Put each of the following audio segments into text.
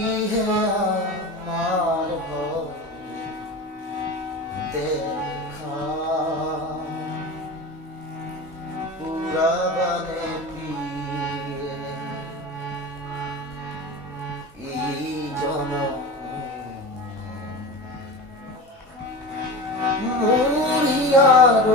है আমার ভয় দেখা পুরাবানে পিয়ে এই জনম মরিয়ার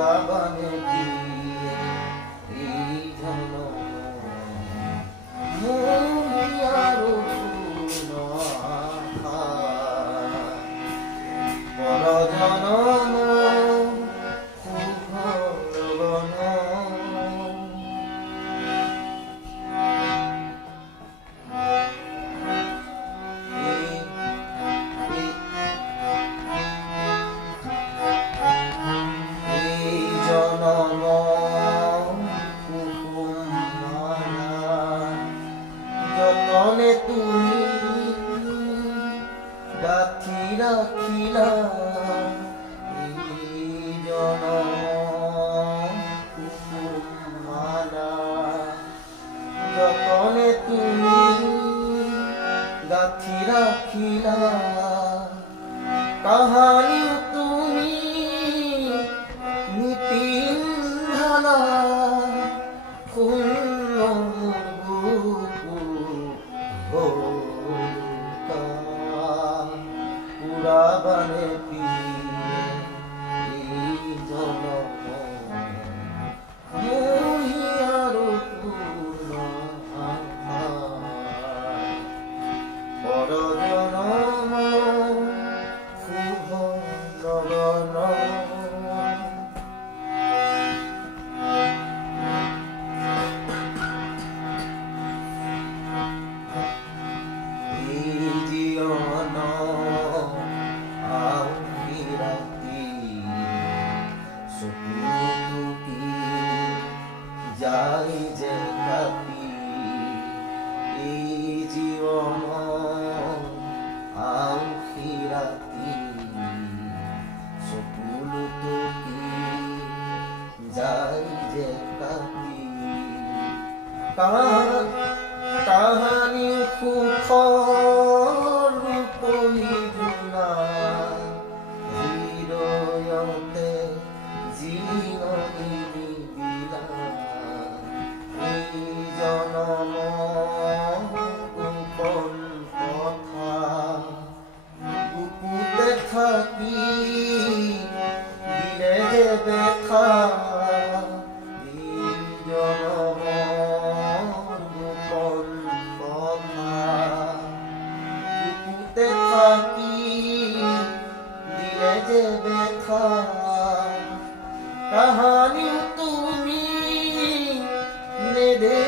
পুরাবানে দিয়ে এই জনম মরিয়ার পরজনম যতনে তুমি গাঁথি রাখিলা এই জনম কুসুমমালা যতনে তুমি গাঁথি রাখিলা কাহানি তুমি নিপিন্ধালা পুরাবানে পিয়ে এই জনম মহিয়ার পূর্ণ পরজনম শুভ লগন যাই যে কাটি এই জীবন আখিরাতি সকল তোকে যাই যে কাটি কাহানি সুখৰ কহিবুনা হৃদয়তে জীৱনী দিলা জনম গোপন কথা বুকুতে থাকি দিলে যে ব্যথা জনম গোপন কথা বুকুতে থাকি দিলে যে ব্যথা কাহানি তুমি দে